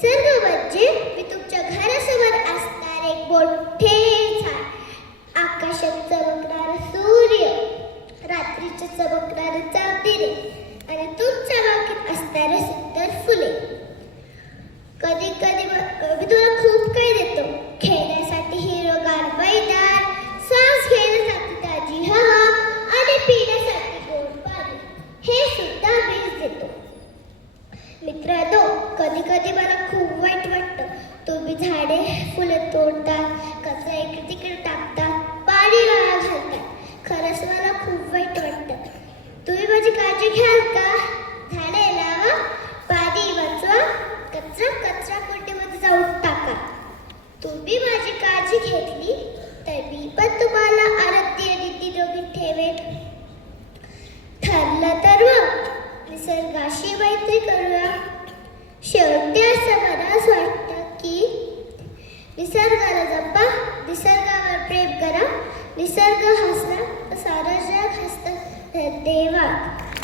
निसर्ग म्हणजे मी तुमच्या घरासमोर असणारे एक मोठे झाड, आकाशात चमकणारा सूर्य, रात्रीचे चमकणारे चांदणे आणि तुमच्या बागेत असणारे सुंदर फुले. कधी कधी मी तुला खूप काही देतो, खेळण्यासाठी हिरवगार मैदान, श्वास घेण्यासाठी ताजी हवा आणि पिण्यासाठी गोड पाणी, हे सुद्धा मीच देतो. मित्रांनो, कधी कधी मला खूप वाईट वाटतं. तुम्ही झाडे फुले तोडतात, कचरा इकडे तिकडे टाकतात, पाणी वाया घालतात. खरंच मला खूप वाईट वाटतं. तुम्ही माझी काळजी घ्याल का? झाडे लावा, पाणी वाचवा, कचरा कचरा कुंडीमध्ये जाऊन टाका. तुम्ही माझी काळजी घेतली तर मी पण तुम्हाला आरोग्य आणि निरोगी ठेवेन. ठरलं तर मग निसर्गाशी मैत्री करूया. शेवटी असं मला असं वाटतं की निसर्गाला जपा, निसर्गावर प्रेम करा. निसर्ग हसला तर सारं जग हसतं. धन्यवाद.